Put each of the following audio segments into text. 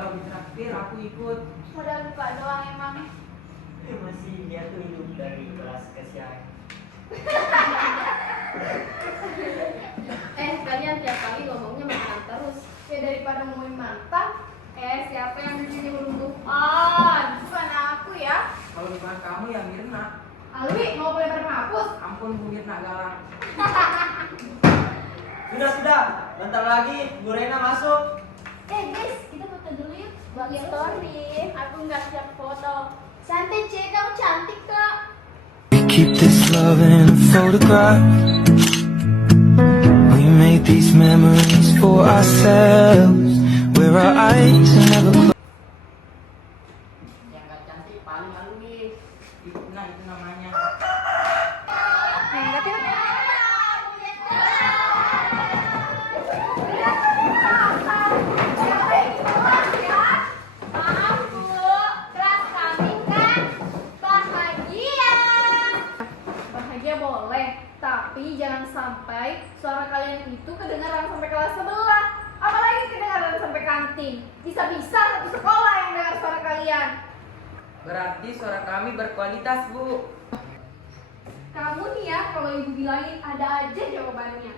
kalau ditraktir aku ikut. Modal lupa doang emang. Masih dia tuh hidup dari kelas kasihan. Kalian tiap kali ngomongnya mantan terus. Ya daripada ngomongin mantan, siapa yang bikin beruntukan? Bukan aku ya. Kalau bukan kamu ya Mirna. Alwi, mau lempar penghapus? Ampun Bu Mirna galak. Sudah, bentar lagi Bu Rena masuk. Guys, kita foto dulu yuk. Buat story. Aku nggak siap foto. Santai Cek, kamu cantik kak. We keep this love in a photograph. We made these memories for ourselves, where our eyes are never closed. Yang gak cantik paling Alwi. Nah itu namanya. Maaf Bu, kelas kami kan bahagia. Bahagia boleh, tapi jangan sampai suara kalian itu kedengaran sampai kelas sebelah. Apalagi kedengaran sampai kantin. Bisa-bisa satu sekolah yang dengar suara kalian. Berarti suara kami berkualitas Bu. Kamu nih ya, kalau ibu bilangin ada aja jawabannya.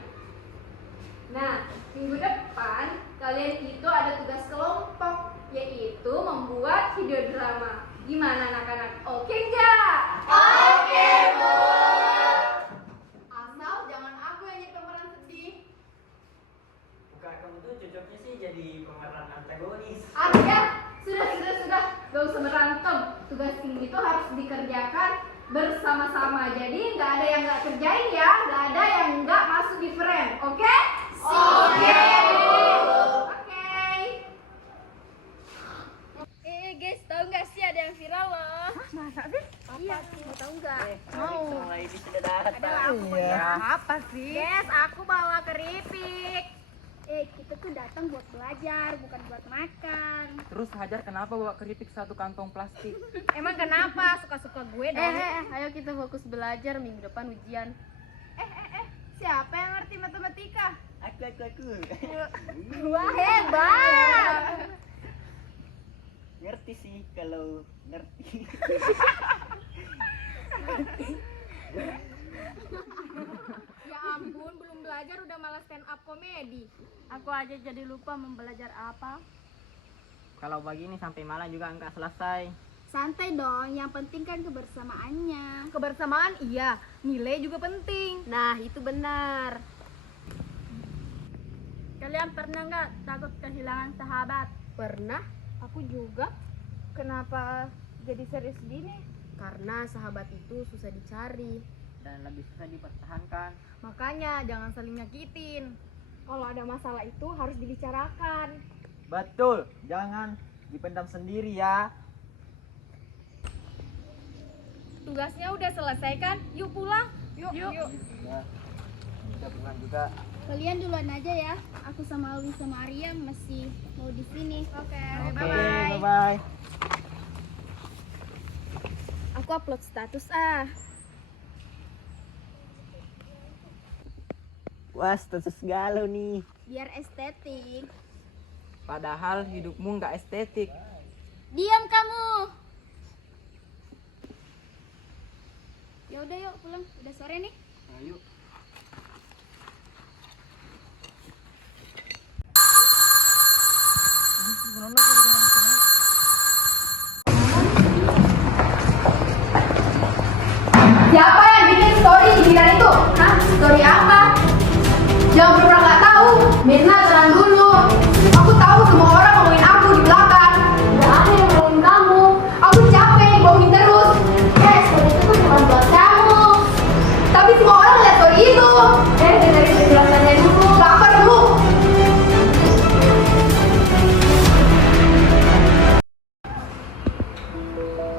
Nah, minggu depan kalian itu ada tugas kelompok, yaitu membuat video drama. Gimana anak-anak? Oke nggak? Oke Bu. Asal jangan aku yang jadi pemeran sedih. Bukan kamu tuh cocoknya sih jadi pemeran antagonis. Ya, sudah. Gak usah berantem. Tugas ini tuh harus dikerjakan bersama-sama. Jadi nggak ada yang nggak kerjain ya, nggak ada yang nggak masuk di frame, oke? Oke. Guys, tahu nggak sih ada yang viral loh? Masa sih? Iya, mau tahu nggak? Mau. Semua ini sudah datang. Ada aku Iya. Apa sih? Guys, aku bawa keripik. Kita tuh datang buat belajar, bukan buat makan. Terus Hajar kenapa bawa keripik satu kantong plastik? Emang kenapa? Suka-suka gue dong. Ayo kita fokus belajar, minggu depan ujian. Siapa yang ngerti matematika? Aku. Wah, hebat. Ngerti sih kalau ngerti. Ya ampun, belum belajar udah malah stand up komedi. Aku aja jadi lupa mau belajar apa. Kalau begini sampai malam juga enggak selesai. Santai dong, yang penting kan kebersamaannya. Kebersamaan iya, nilai juga penting. Nah, itu benar. Kalian pernah nggak takut kehilangan sahabat? Pernah? Aku juga. Kenapa jadi serius gini? Karena sahabat itu susah dicari. Dan lebih susah dipertahankan. Makanya jangan saling nyakitin. Kalau ada masalah itu harus dibicarakan. Betul, jangan dipendam sendiri ya. Tugasnya udah selesai kan? Yuk pulang. Yuk. Ya, kita pulang juga. Kalian duluan aja ya. Aku sama Alwi sama Arya masih mau di sini. Oke, Oke, bye-bye. Aku upload status Wah, status galau nih. biar estetik. Padahal hidupmu nggak estetik. Diam kamu. Ya udah yuk pulang. Udah sore nih. Ayo. Siapa yang bikin story giliran itu? Hah? Story apa? Jangan pura nggak tahu. Mirna tenang dulu. Aku tahu semua orang ngomongin aku di belakang. Nggak ada yang ngomongin kamu. Aku capek dibohongin terus. Story itu tuh bukan buat kamu. Tapi semua orang lihat story itu. Dengerin penjelasannya dulu. Gak perlu.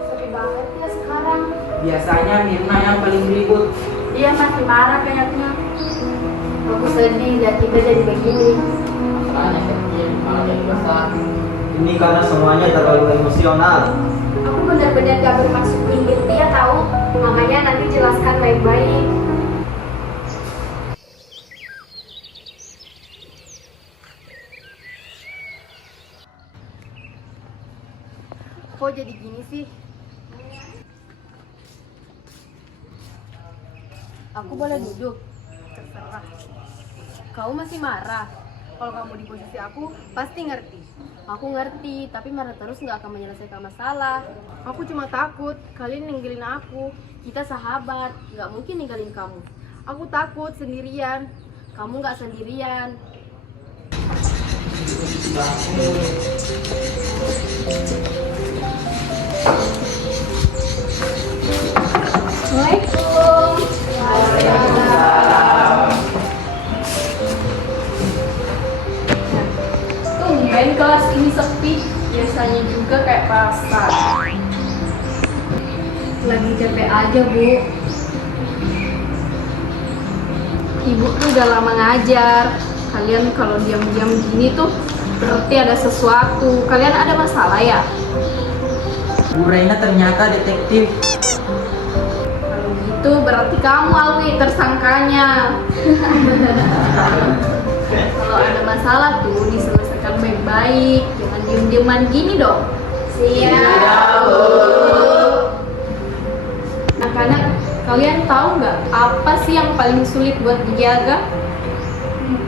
Sepi banget ya sekarang. Biasanya Mirna yang paling ribut. Dia masih marah kayaknya. Aku sedih lihat kita jadi begini. Masalahnya kecil, malah jadi besar. Ini karena semuanya terlalu emosional. Aku benar-benar gak bermaksud nyindir dia tahu. Makanya nanti jelaskan baik-baik. kok jadi gini sih? Aku boleh duduk? Terserah. Kau masih marah? Kalau kamu di posisi aku, pasti ngerti. Aku ngerti, tapi marah terus nggak akan menyelesaikan masalah. Aku cuma takut kalian ninggalin aku. Kita sahabat, nggak mungkin ninggalin kamu. Aku takut sendirian. Kamu nggak sendirian. Assalamualaikum. Tumben kelas ini sepi, biasanya juga kayak pasar. Lagi capek aja, Bu. Ibu tuh udah lama ngajar. Kalian kalau diam-diam gini tuh berarti ada sesuatu. Kalian ada masalah ya? Bu Raina ternyata detektif. Kalau gitu berarti kamu Alwi tersangkanya. Kalau ada masalah tuh diselesaikan baik-baik, jangan diem-dieman gini dong. Siap, Bu. Anak-anak, kalian tahu nggak apa sih yang paling sulit buat dijaga?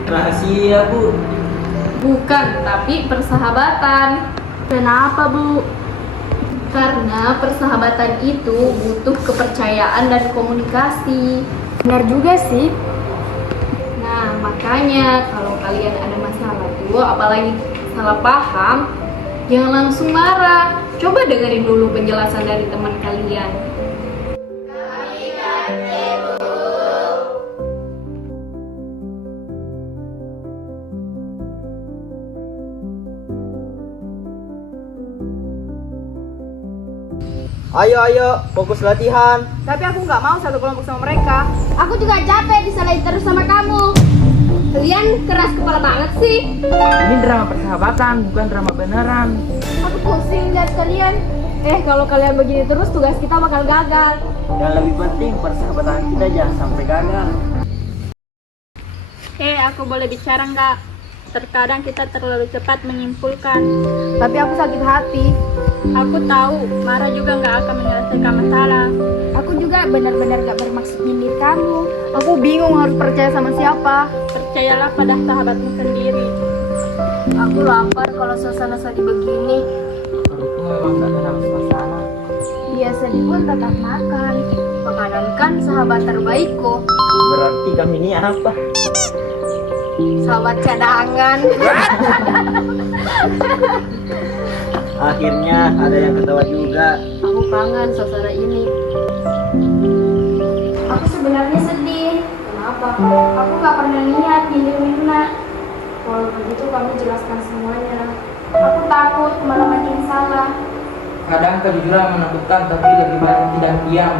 Rahasia, Bu. Bukan, tapi persahabatan. Kenapa, Bu? Karena persahabatan itu butuh kepercayaan dan komunikasi. Benar juga sih. Nah, makanya kalau kalian ada masalah tuh, apalagi salah paham, jangan langsung marah. Coba dengerin dulu penjelasan dari teman kalian. Ayo, fokus latihan. Tapi aku nggak mau satu kelompok sama mereka. Aku juga capek disalahin terus sama kamu. Kalian keras kepala banget sih. Ini drama persahabatan, bukan drama beneran. Aku pusing lihat kalian. Kalau kalian begini terus, tugas kita bakal gagal. Dan lebih penting, persahabatan kita jangan sampai gagal. Aku boleh bicara nggak? Terkadang kita terlalu cepat menyimpulkan. Tapi aku sakit hati. Aku tahu, marah juga nggak akan menyelesaikan masalah. Aku juga benar-benar gak bermaksud nyindir kamu. Aku bingung harus percaya sama siapa. Percayalah pada sahabatmu sendiri. Aku lapar kalau suasana sedih begini. Perutku memang gak tenang suasana. Dia sedih pun tetap makan. Makanan kan sahabat terbaikku. Berarti kami ini apa? Sahabat cadangan. Akhirnya ada yang ketawa juga. Aku kangen suasana ini. Aku sebenarnya sedih. Kenapa? Aku gak pernah niat nyindir Mirna. Kalau begitu kamu jelaskan semuanya. Aku takut malah makin salah. Kadang kejujuran menakutkan, tapi lebih baik tidak diam.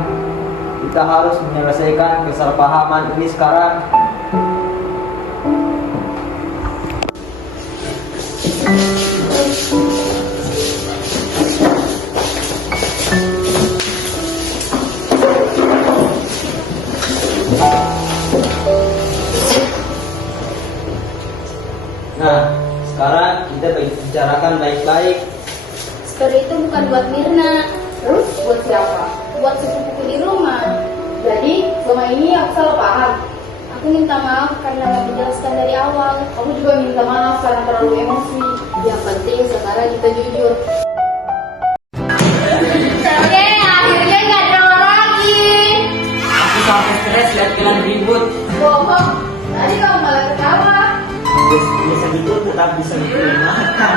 Kita harus menyelesaikan kesalahpahaman ini sekarang. Nah, sekarang kita bicarakan baik-baik. Story itu bukan buat Mirna. Terus buat siapa? Buat sepupuku di rumah. Jadi selama ini aku salah paham. Aku minta maaf karena gak menjelaskan dari awal. Aku juga minta maaf karena terlalu emosi. Yang penting sekarang kita jujur. Oke, akhirnya gak drama lagi. Aku sampai stres lihat kalian ribut. Bohong. Tadi kamu malah ketawa. Bisa gitu tetap bisa dimakan.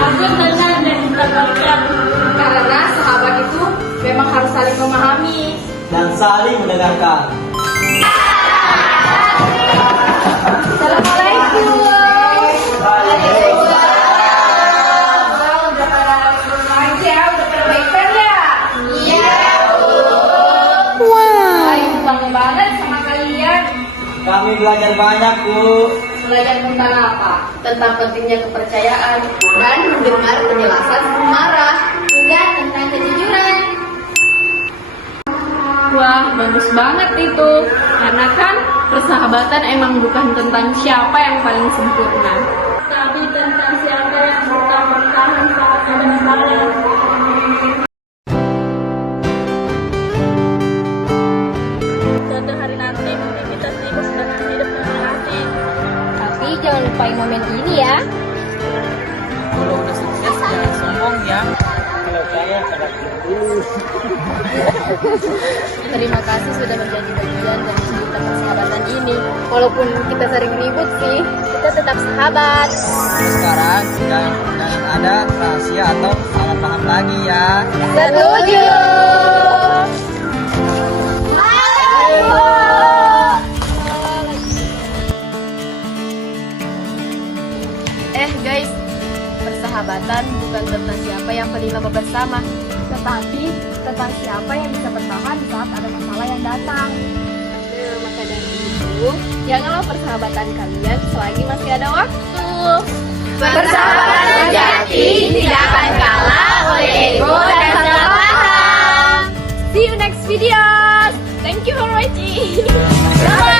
Aku tenang dan ditemukan. Karena sahabat itu memang harus saling memahami. Dan saling mendengarkan. Assalamualaikum. Udah pada remaja, udah pada baikan ya? Iya. Ayo bangga banget sama kalian. Kami belajar banyak, Bu. Belajar tentang apa? Tentang pentingnya kepercayaan dan mendengar penjelasan sebelum marah. Juga tentang kejujuran. Wah, bagus banget itu. Karena kan persahabatan emang bukan tentang siapa yang paling sempurna, tapi tentang siapa yang tetap bertahan. Suatu hari nanti mungkin kita sibuk dengan hidup masing-masing. Tapi jangan lupain momen ini ya. Kalau udah sukses jangan sombong ya. Kalau kaya pada dulu. Terima kasih sudah menjadi bagian dari cerita persahabatan ini. Walaupun kita sering ribut sih, kita tetap sahabat. Sekarang jangan ada rahasia atau salah paham lagi ya. Setuju. Guys, persahabatan bukan tentang siapa yang paling lama bersama, tetapi tentang siapa yang bisa bertahan saat ada masalah yang datang. Nah, maka dari itu, janganlah persahabatan kalian selagi masih ada waktu. Persahabatan sejati tidak akan kalah oleh ego dan salah paham. See you next video. Thank you for watching. Bye.